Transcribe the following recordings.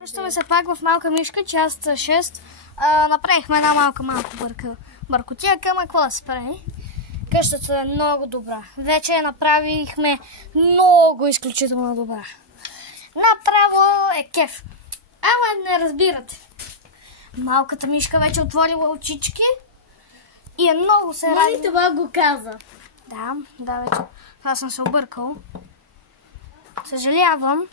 Връщаме се пак в Малка мишка, част 6. Направихме една малка бъркотия. Ама какво да се прави? Къщата е много добра. Вече я направихме много изключително добра. Направо е кеф. Ама не разбирате. Малката мишка вече отворила очички и е много се ради. Нали това го каза? Да, вече. Аз съм се объркал. Съжалявам.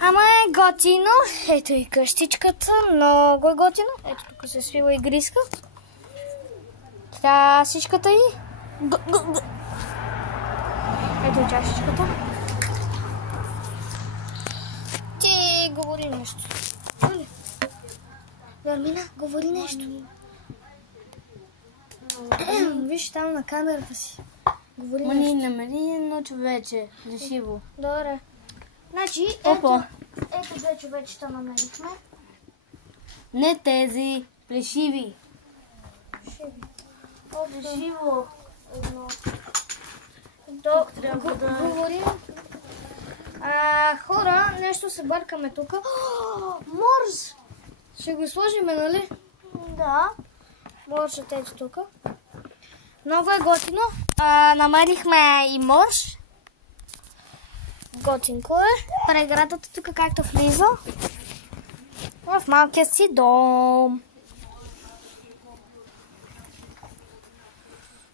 Ама е готино. Ето и къщичката. Много е готино. Ето тук се свива игриска. Чашичката й. Ето и чашичката. Ти говори нещо. Гармина, говори нещо. Виж там на камерата си. Говори нещо. Мани, намери едно човече. Решиво. Добре. Значи, ето две човечета намерихме. Не тези. Плешиви. Плешиво. Едно. Говорим. Хора, нещо се бъркаме тук. Морз! Ще го сложим, нали? Да. Морзът ето тук. Много е готино. Намерихме и морж. Готинко е. Преградата тук както влиза в малкия си дом.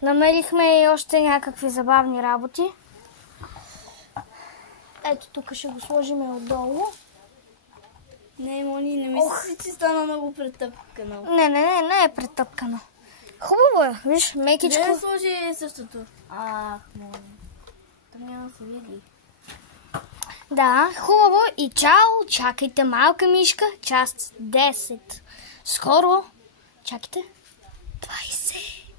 Намерихме и още някакви забавни работи. Ето тук ще го сложим отдолу. Не, Мони, не мисля, че стана много претъпкано. Не е претъпкано. Хубаво е, виж, мекичко. Да сложи същото. Мони. Там няма да се види. Да, хубаво и чао, чакайте Малка мишка, част 10. Скоро, чакайте, 20.